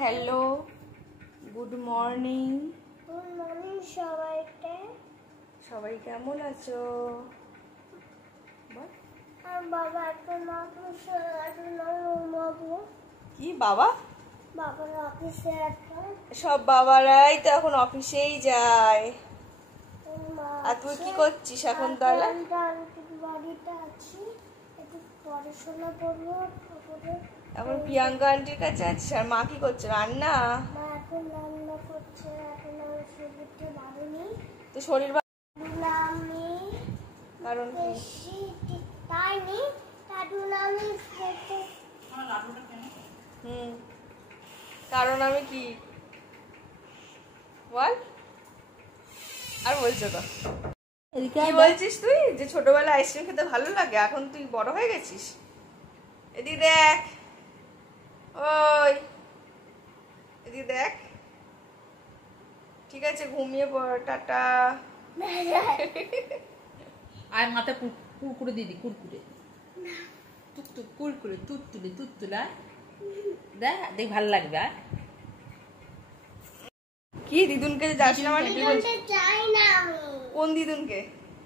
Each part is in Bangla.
Hello, good morning. Good morning সবাইকে। সবাই কেমন আছো? বল। আর বাবা এখন অফিসে বাবু কি বাবা? বাবার অফিসে একটা সব বাবারাই তো এখন অফিসেই যায়। আর তুই কি করছিস এখন তাহলে? বাড়িতে আছি, একটু পড়াশোনা করবো। এখন প্রিয়াঙ্কা আন্টির কাছে আছিস। আর মা কি করছে? রান্না? মা এখন রান্না করছে। এখন আমার শরীরটা ভালো নেই। তো শরীর আমি কারণ কি? বেশি তাই নেই, কারণ আমি কারণ আমি কি বল? আর বলছো তো কি বলছিস তুই? যে ছোটবেলায় আইসক্রিম খেতে ভালো লাগে, এখন তুই বড় হয়ে গেছিস। এদিকে দেখ, ওই এদিকে দেখ। ঠিক আছে, ঘুমিয়ে পড়, টাটা। আর মাথা কুরকুরে দিদি, কুরকুরে টুকটুক কুরকুরে তুতুলা দেখ দেখ ভালো লাগবে। আর কি দিদুনকে যাস না মানে? চাই না আমি। কোন দিদুনকে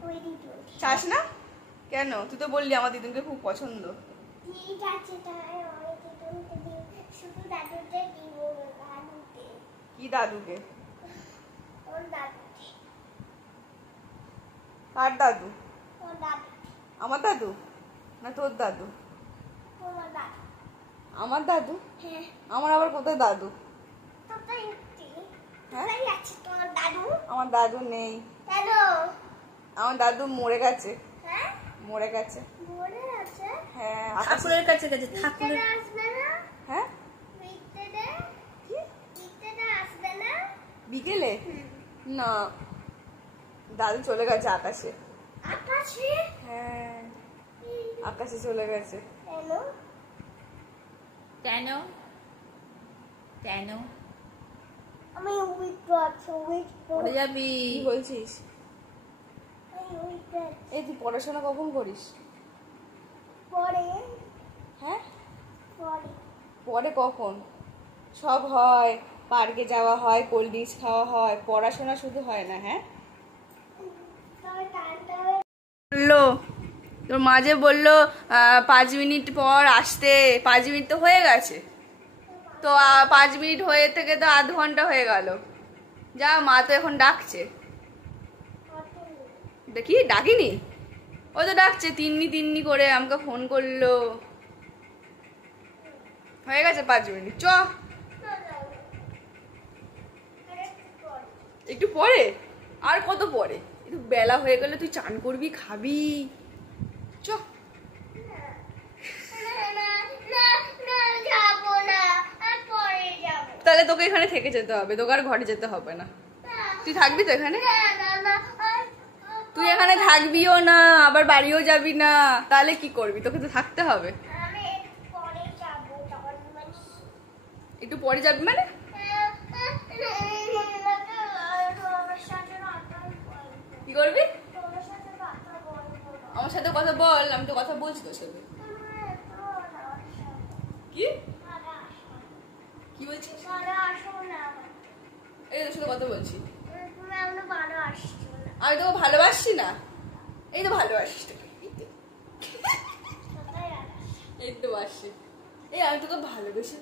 ওই দিদুন চাস না? কেন? তুই তো বললি আমার দিদুনকে খুব পছন্দ। ঠিক আছে, তাই ওই দিদুনকে দিই, শুধু দাদুকে দিব। দাদুকে কি দাদুকে? ওর দাদুকে। কার দাদু? ওর দাদু। আমার দাদু না তোর দাদু? তোমার দাদু। আমার দাদু? হ্যাঁ, আমার আবার কোথায় দাদু? কোথায় হ্যাঁ? কোথায় আছে তোমার দাদু? আমার দাদু নেই। কেন? আমার দাদু মরে গেছে। হ্যাঁ, মরে গেছে। মরে আছে। হ্যাঁ, ঠাকুরের কাছে গেছে। ঠাকুরের বিকেলে আসবে না? হ্যাঁ বিকেলে? কি বিকেলে আসবে না? বিকেলে? না, দাদু চলে গেছে আকাশে। আকাশে? হ্যাঁ, আকাশে চলে গেছে। কেন? কেন কেন আমি উইক আছে, উইক পড়ে যাবি? কি বলছিস? আমি উইক এই তুই পড়াশোনা কখন করিস? পরে হ্যাঁ, পরে পরে কখন? সব হয়, পার্কে যাওয়া হয়, কোল্ড ড্রিঙ্কস খাওয়া হয়, পড়াশোনা শুধু হয় না। হ্যাঁ, তবে টাইমটা বললো তোর মাঝে বললো 5 মিনিট পর আসতে। 5 মিনিট তো হয়ে গেছে, তো 5 মিনিট হয়ে থেকে তো আধ ঘন্টা হয়ে গেল। যা, মা তো এখন ডাকছে। দেখি ডাকিনি, ও তো ডাকছে তিন্নি তিন্নি করে, আমাকে ফোন করলো। হয়ে গেছে 5 মিনিট, চ। একটু পরে? আর কত পরে? একটু বেলা হয়ে গেলে তুই চান করবি, খাবি। চ। যাবো না, আমি পরে যাবো। তাহলে তোকে এখানে থেকে যেতে হবে, তোকে আর ঘরে যেতে হবে না। তুই থাকবি তো এখানে? তুই এখানে থাকবিও না, আবার বাড়িও যাবি না, তাহলে কি করবি? তোকে তো থাকতে হবে। আমি পরে যাবো। একটু পরে যাবি মানে? কি করবি? আমার সাথে কথা বল, আমি তো কথা বলছি তোর সাথে। কি কি বলছিস? এই তোর সাথে কথা বলছি। আমি তোকে ভালোবাসছি না? এই তো ভালোবাসিস তোকে, এই তো বাসছি। এই আমি তোকে ভালোবেসে